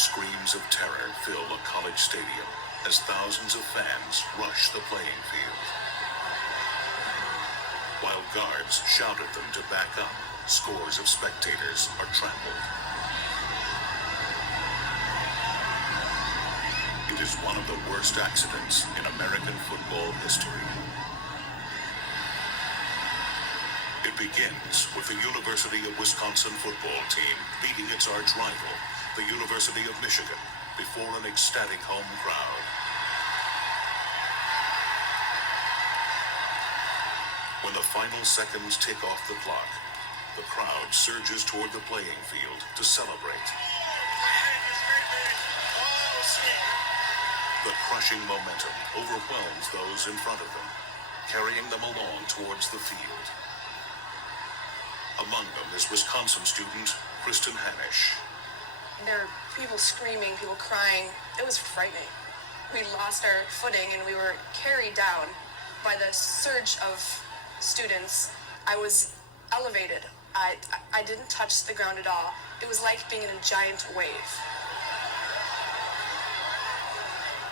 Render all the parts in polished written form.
Screams of terror fill a college stadium as thousands of fans rush the playing field. While guards shout at them to back up, scores of spectators are trampled. It is one of the worst accidents in American football history. It begins with the University of Wisconsin football team beating its arch rival, the University of Michigan, before an ecstatic home crowd. When the final seconds tick off the clock, the crowd surges toward the playing field to celebrate. The crushing momentum overwhelms those in front of them, carrying them along towards the field. Among them is Wisconsin student Kristen Hanisch. There were people screaming, people crying. It was frightening. We lost our footing and we were carried down by the surge of students. I was elevated. I didn't touch the ground at all. It was like being in a giant wave.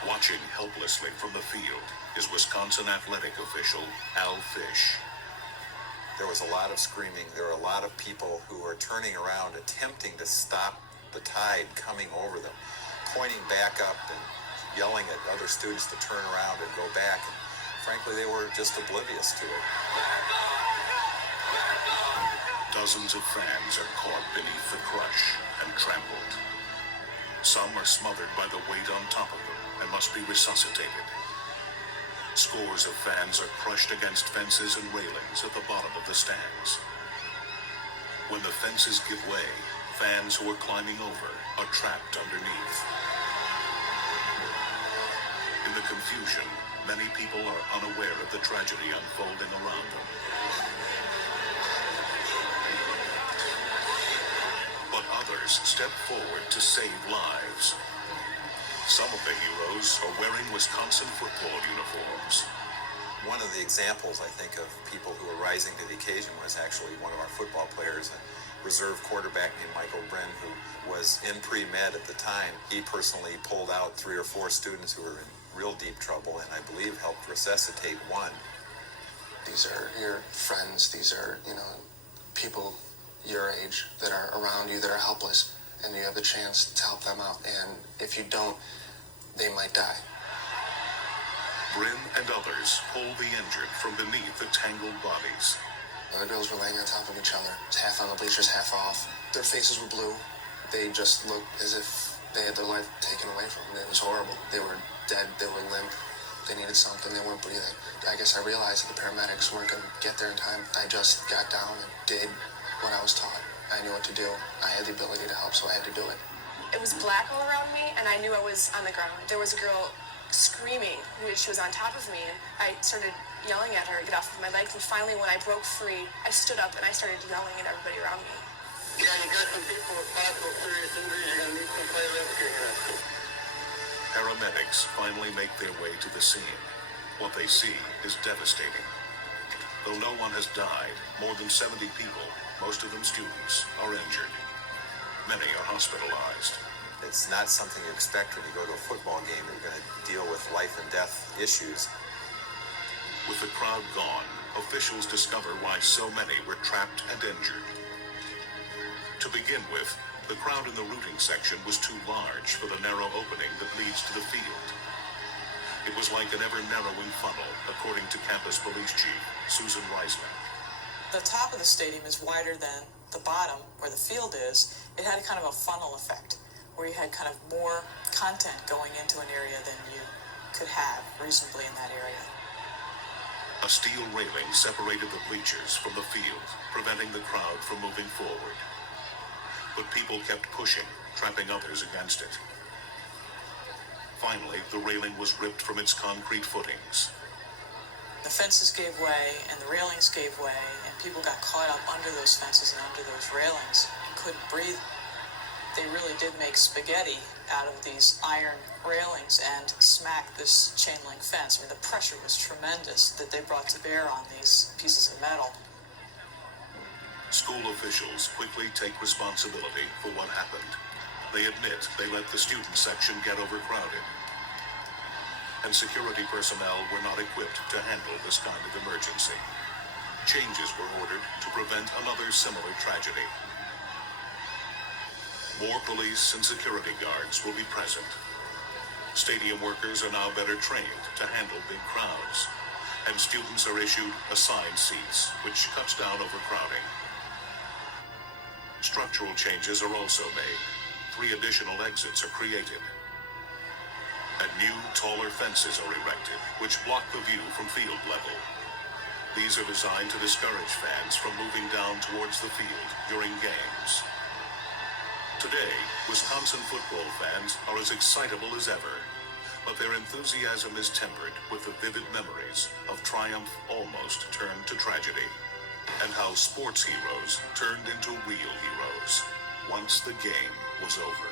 Watching helplessly from the field is Wisconsin athletic official Al Fish. There was a lot of screaming. There were a lot of people who were turning around, attempting to stop the tide coming over them, pointing back up and yelling at other students to turn around and go back. And frankly, they were just oblivious to it. Dozens of fans are caught beneath the crush and trampled. Some are smothered by the weight on top of them and must be resuscitated. Scores of fans are crushed against fences and railings at the bottom of the stands. When the fences give way, fans who are climbing over are trapped underneath. In the confusion, many people are unaware of the tragedy unfolding around them. But others step forward to save lives. Some of the heroes are wearing Wisconsin football uniforms. One of the examples, I think, of people who are rising to the occasion was actually one of our football players, a reserve quarterback named Michael Bren, who was in pre-med at the time. He personally pulled out 3 or 4 students who were in real deep trouble, and I believe helped resuscitate one. These are your friends. These are, people your age that are around you that are helpless, and you have the chance to help them out. And if you don't, they might die. Brin and others pull the injured from beneath the tangled bodies. The girls were laying on top of each other, half on the bleachers, half off. Their faces were blue. They just looked as if they had their life taken away from them. It was horrible. They were dead. They were limp. They needed something. They weren't breathing. I guess I realized that the paramedics weren't going to get there in time. I just got down and did what I was taught. I knew what to do. I had the ability to help, so I had to do it. It was black all around me, and I knew I was on the ground. There was a girl screaming. She was on top of me, and I started yelling at her to get off of my legs. And finally, when I broke free, I stood up and I started yelling at everybody around me. Yeah, you got some people with possible serious injuries. You're going to need some play rescue here. Paramedics finally make their way to the scene. What they see is devastating. Though no one has died, more than 70 people, most of them students, are injured. Many are hospitalized. It's not something you expect when you go to a football game. You're going to deal with life and death issues. With the crowd gone, officials discover why so many were trapped and injured. To begin with, the crowd in the rooting section was too large for the narrow opening that leads to the field. It was like an ever-narrowing funnel, according to campus police chief Susan Reisman. The top of the stadium is wider than the bottom, where the field is. It had a kind of a funnel effect, where you had kind of more content going into an area than you could have reasonably in that area. A steel railing separated the bleachers from the field, preventing the crowd from moving forward. But people kept pushing, trapping others against it. Finally, the railing was ripped from its concrete footings. The fences gave way, and the railings gave way, and people got caught up under those fences and under those railings and couldn't breathe. They really did make spaghetti out of these iron railings and smack this chain link fence. I mean, the pressure was tremendous that they brought to bear on these pieces of metal. School officials quickly take responsibility for what happened. They admit they let the student section get overcrowded, and security personnel were not equipped to handle this kind of emergency. Changes were ordered to prevent another similar tragedy. More police and security guards will be present. Stadium workers are now better trained to handle big crowds, and students are issued assigned seats, which cuts down overcrowding. Structural changes are also made. 3 additional exits are created. And new, taller fences are erected, which block the view from field level. These are designed to discourage fans from moving down towards the field during games. Today, Wisconsin football fans are as excitable as ever, but their enthusiasm is tempered with the vivid memories of triumph almost turned to tragedy, and how sports heroes turned into real heroes once the game was over.